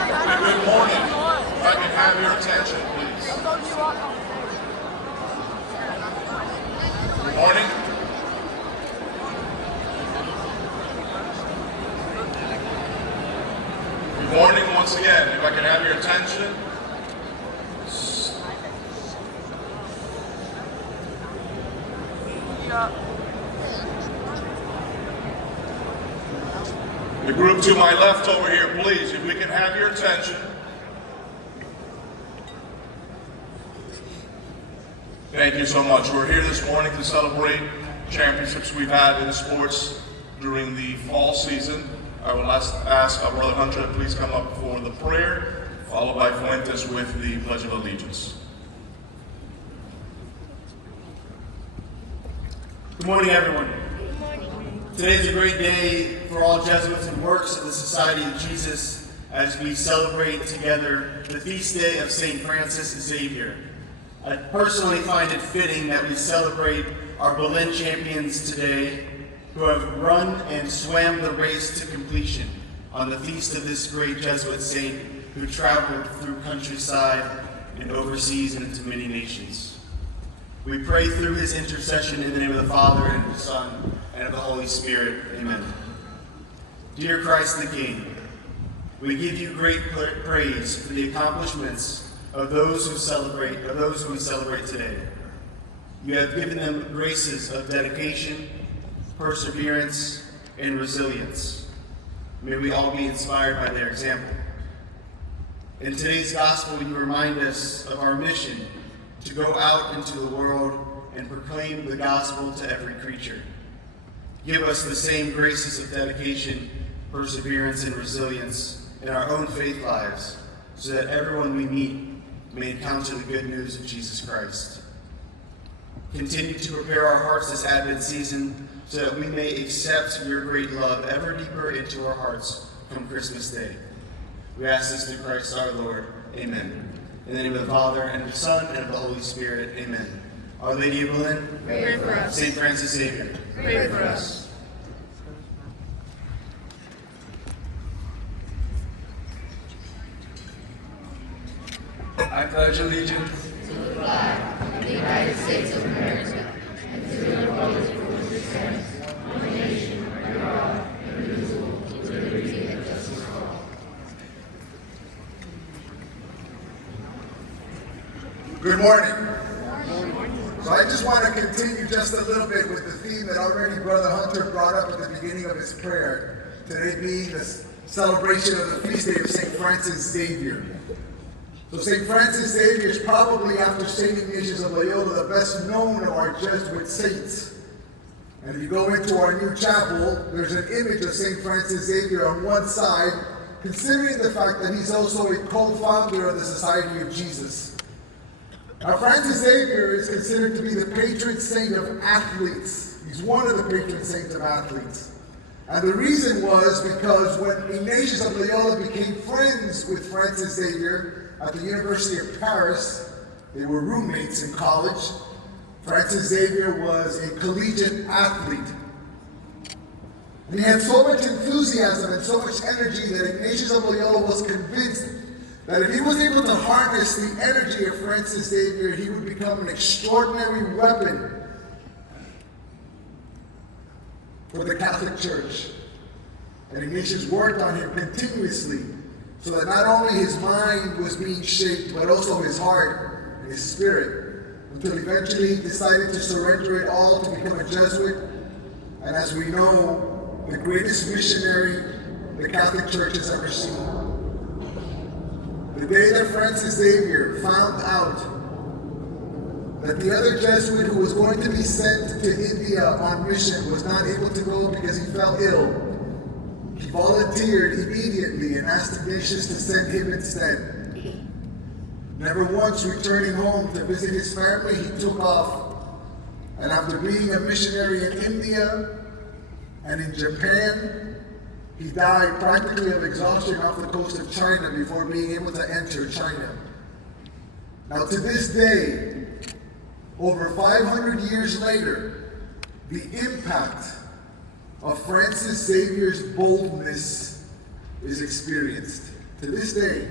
Good morning. If I can have your attention, please. Good morning. Good morning once again. If I can have your attention. The group to my left over here, please, if we can have your attention. Thank you so much. We're here this morning to celebrate championships we've had in sports during the fall season. I will ask our Brother Hunter to please come up for the prayer, followed by Fuentes with the Pledge of Allegiance. Good morning, everyone. Today is a great day for all Jesuits and works of the Society of Jesus as we celebrate together the feast day of St. Francis Xavier. I personally find it fitting that we celebrate our Belen champions today who have run and swam the race to completion on the feast of this great Jesuit saint who traveled through countryside and overseas and into many nations. We pray through his intercession in the name of the Father, and of the Son, and of the Holy Spirit. Amen. Dear Christ the King, we give you great praise for the accomplishments of those who we celebrate today. You have given them graces of dedication, perseverance, and resilience. May we all be inspired by their example. In today's gospel, you remind us of our mission to go out into the world and proclaim the gospel to every creature. Give us the same graces of dedication, perseverance, and resilience in our own faith lives, so that everyone we meet may encounter the good news of Jesus Christ. Continue to prepare our hearts this Advent season so that we may accept your great love ever deeper into our hearts come Christmas Day. We ask this through Christ our Lord. Amen. In the name of the Father, and of the Son, and of the Holy Spirit. Amen. Our Lady of Belen, pray for us. St. Francis Xavier, pray for us. I pledge allegiance to the flag of the United States of America and to the republic for which it stands, one nation, under God, indivisible, with liberty and justice for all. Good morning. So I just want to continue just a little bit with the theme that already Brother Hunter brought up at the beginning of his prayer, today being the celebration of the feast day of St. Francis Xavier. So St. Francis Xavier is probably, after St. Ignatius of Loyola, the best known of our Jesuit saints. And if you go into our new chapel, there's an image of St. Francis Xavier on one side, considering the fact that he's also a co-founder of the Society of Jesus. Now, Francis Xavier is considered to be the patron saint of athletes. He's one of the patron saints of athletes. And the reason was because when Ignatius of Loyola became friends with Francis Xavier at the University of Paris, they were roommates in college. Francis Xavier was a collegiate athlete. And he had so much enthusiasm and so much energy that Ignatius of Loyola was convinced that if he was able to harness the energy of Francis Xavier, he would become an extraordinary weapon for the Catholic Church. And Ignatius worked on him continuously so that not only his mind was being shaped, but also his heart and his spirit, until eventually he decided to surrender it all to become a Jesuit. And as we know, the greatest missionary the Catholic Church has ever seen. The day that Francis Xavier found out that the other Jesuit who was going to be sent to India on mission was not able to go because he fell ill, he volunteered immediately and asked Ignatius to send him instead. Never once returning home to visit his family, he took off. And after being a missionary in India and in Japan, he died practically of exhaustion off the coast of China before being able to enter China. Now to this day, over 500 years later, the impact of Francis Xavier's boldness is experienced. To this day,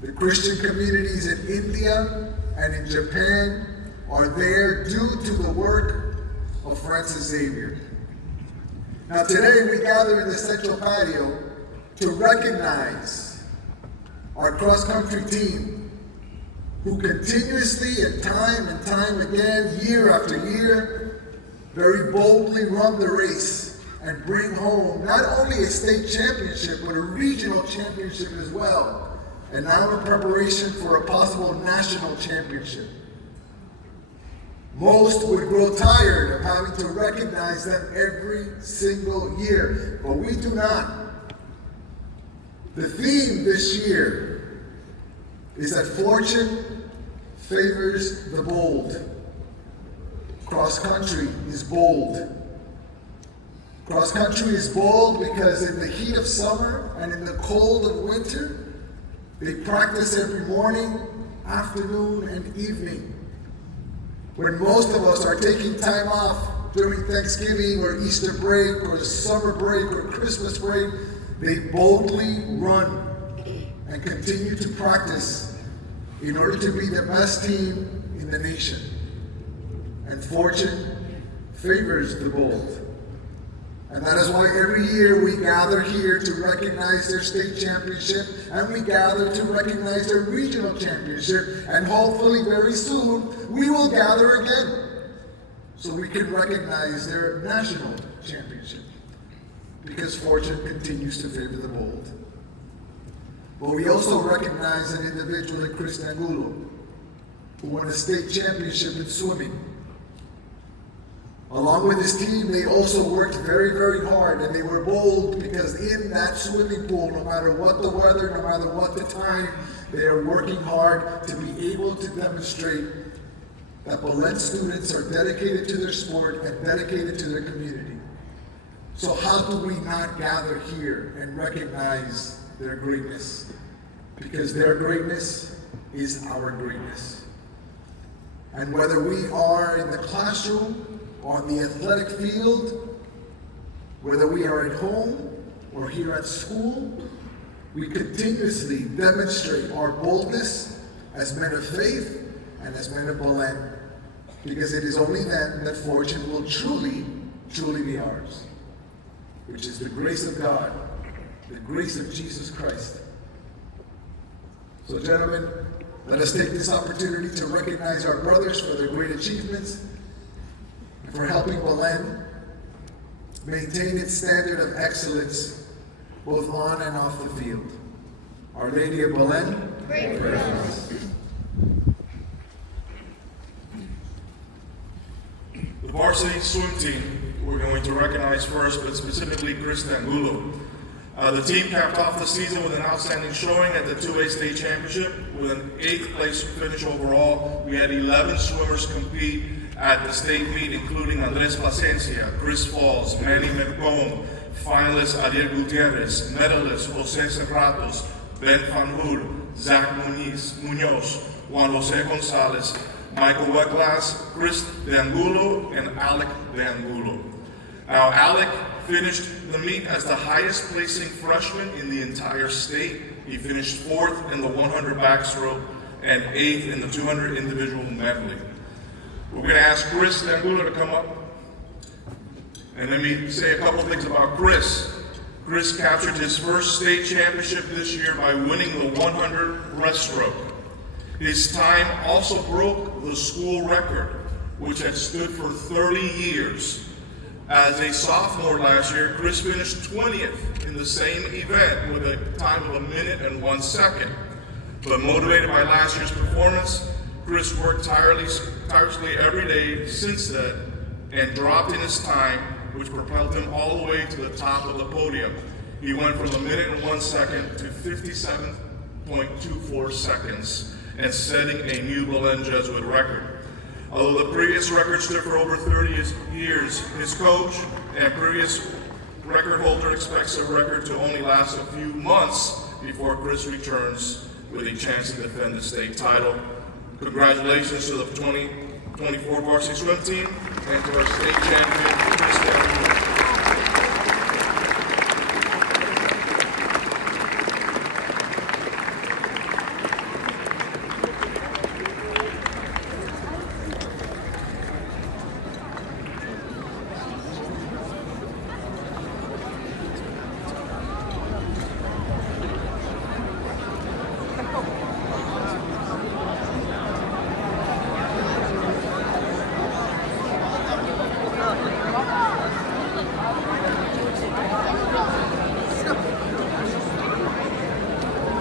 the Christian communities in India and in Japan are there due to the work of Francis Xavier. Now today we gather in the central patio to recognize our cross-country team who continuously and time again, year after year, very boldly run the race and bring home not only a state championship, but a regional championship as well, and now in preparation for a possible national championship. Most would grow tired of having to recognize them every single year, but we do not. The theme this year is that fortune favors the bold. Cross country is bold. Cross country is bold because in the heat of summer and in the cold of winter, they practice every morning, afternoon, and evening. When most of us are taking time off during Thanksgiving or Easter break or summer break or Christmas break, they boldly run and continue to practice in order to be the best team in the nation. And fortune favors the bold. And that is why every year we gather here to recognize their state championship, and we gather to recognize their regional championship, and hopefully very soon we will gather again so we can recognize their national championship, because fortune continues to favor the bold. But we also recognize an individual in Chris Angulo, who won a state championship in swimming. Along with his team, they also worked very, very hard, and they were bold because in that swimming pool, no matter what the weather, no matter what the time, they are working hard to be able to demonstrate that Belen students are dedicated to their sport and dedicated to their community. So how do we not gather here and recognize their greatness? Because their greatness is our greatness. And whether we are in the classroom, on the athletic field, whether we are at home or here at school, we continuously demonstrate our boldness as men of faith and as men of Belen, because it is only then that fortune will truly, truly be ours, which is the grace of God, the grace of Jesus Christ. So gentlemen, let us take this opportunity to recognize our brothers for their great achievements, for helping Belen maintain its standard of excellence both on and off the field. Our Lady of Belen, pray for us. The varsity swim team we're going to recognize first, but specifically Chris Angulo. The team capped off the season with an outstanding showing at the 2A state championship with an 8th place finish overall. We had 11 swimmers compete at the state meet, including Andres Plasencia, Chris Falls, Manny Mercon, finalist Ariel Gutierrez, medalist Jose Serratos, Ben Fanhul, Zach Munoz, Juan Jose Gonzalez, Michael Weglass, Chris De Angulo, and Alec De Angulo. Now, Alec finished the meet as the highest placing freshman in the entire state. He finished 4th in the 100 backstroke and 8th in the 200 individual medley. We're going to ask Chris Angulo to come up. And let me say a couple things about Chris. Chris captured his first state championship this year by winning the 100 breaststroke. His time also broke the school record, which had stood for 30 years. As a sophomore last year, Chris finished 20th in the same event with a time of 1 minute and 1 second. But motivated by last year's performance, Chris worked tirelessly every day since then and dropped in his time, which propelled him all the way to the top of the podium. He went from 1 minute and 1 second to 57.24 seconds and setting a new Belen Jesuit record. Although the previous record stood for over 30 years, his coach and previous record holder expects the record to only last a few months before Chris returns with a chance to defend the state title. Congratulations to the 2024 varsity swim team and to our state champion, Chris Angulo.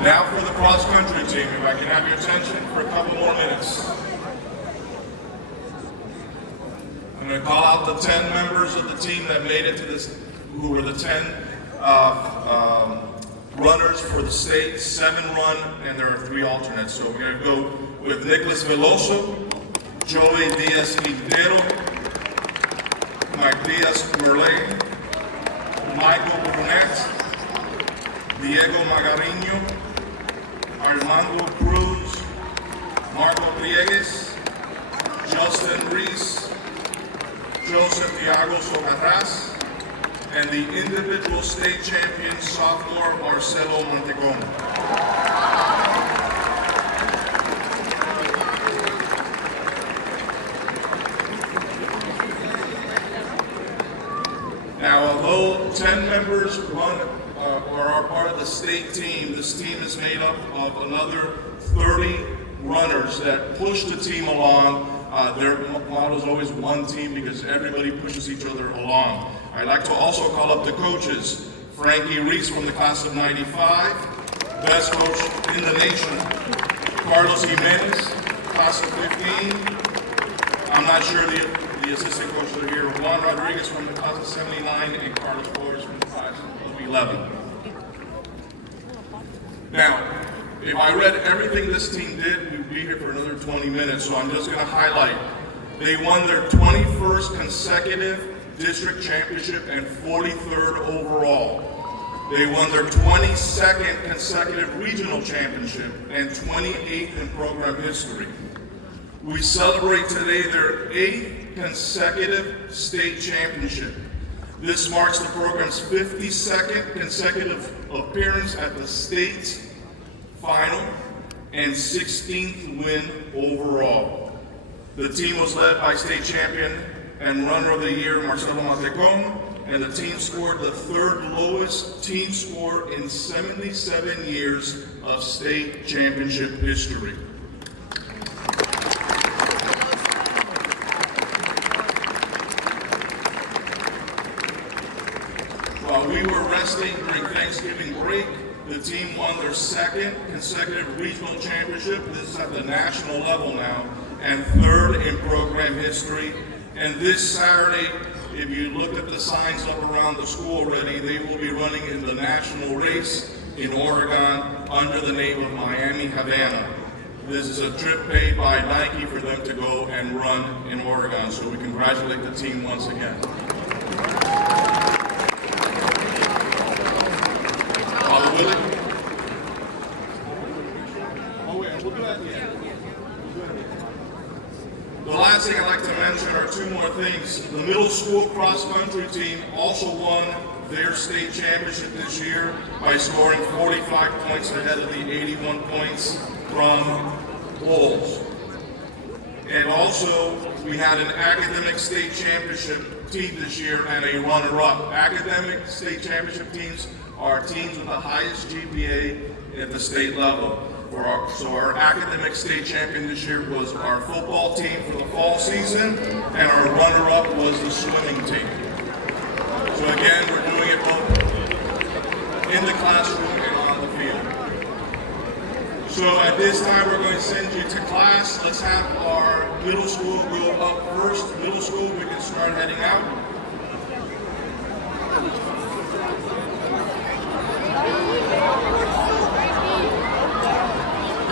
Now for the cross country team, if I can have your attention for a couple more minutes. I'm going to call out the 10 members of the team that made it to this, who were the 10 runners for the state, 7 run, and there are 3 alternates. So we're going to go with Nicholas Veloso, Joey Diaz-Quintero, Mike Diaz-Merlin, Michael Brunet, Diego Magariño, Armando Cruz, Marco Pliegues, Justin Reese, Joseph Thiago Socarras, and the individual state champion sophomore Marcelo Montecón. Now, although 10 members run or are part of the state team, this team is made up of another 30 runners that push the team along. Their motto is always one team because everybody pushes each other along. I'd like to also call up the coaches. Frankie Reese from the class of 95, best coach in the nation. Carlos Jimenez, class of 15. I'm not sure the assistant coaches are here. Juan Rodriguez from the class of 79 and Carlos Flores from the class of 11. Now, if I read everything this team did, we'd be here for another 20 minutes, so I'm just going to highlight. They won their 21st consecutive district championship and 43rd overall. They won their 22nd consecutive regional championship and 28th in program history. We celebrate today their 8th consecutive state championship. This marks the program's 52nd consecutive appearance at the state final and 16th win overall. The team was led by state champion and runner of the year Marcelo Montecón, and the team scored the 3rd lowest team score in 77 years of state championship history. While we were resting during Thanksgiving break, the team won their 2nd consecutive regional championship. This is at the national level now, and 3rd in program history. And this Saturday, if you look at the signs up around the school already, they will be running in the national race in Oregon under the name of Miami Havana. This is a trip paid by Nike for them to go and run in Oregon. So we congratulate the team once again. Father Willie? Oh wait, we'll do that again. The last thing I'd like to mention are 2 more things. The middle school cross country team also won their state championship this year by scoring 45 points ahead of the 81 points from Wolves. And also, we had an academic state championship team this year and a runner-up. Academic state championship teams are teams with the highest GPA at the state level. So our academic state champion this year was our football team for the fall season, and our runner-up was the swimming team. So again, we're doing it both in the classroom and on the field. So at this time, we're going to send you to class. Let's have our middle school go up first. Middle school, we can start heading out.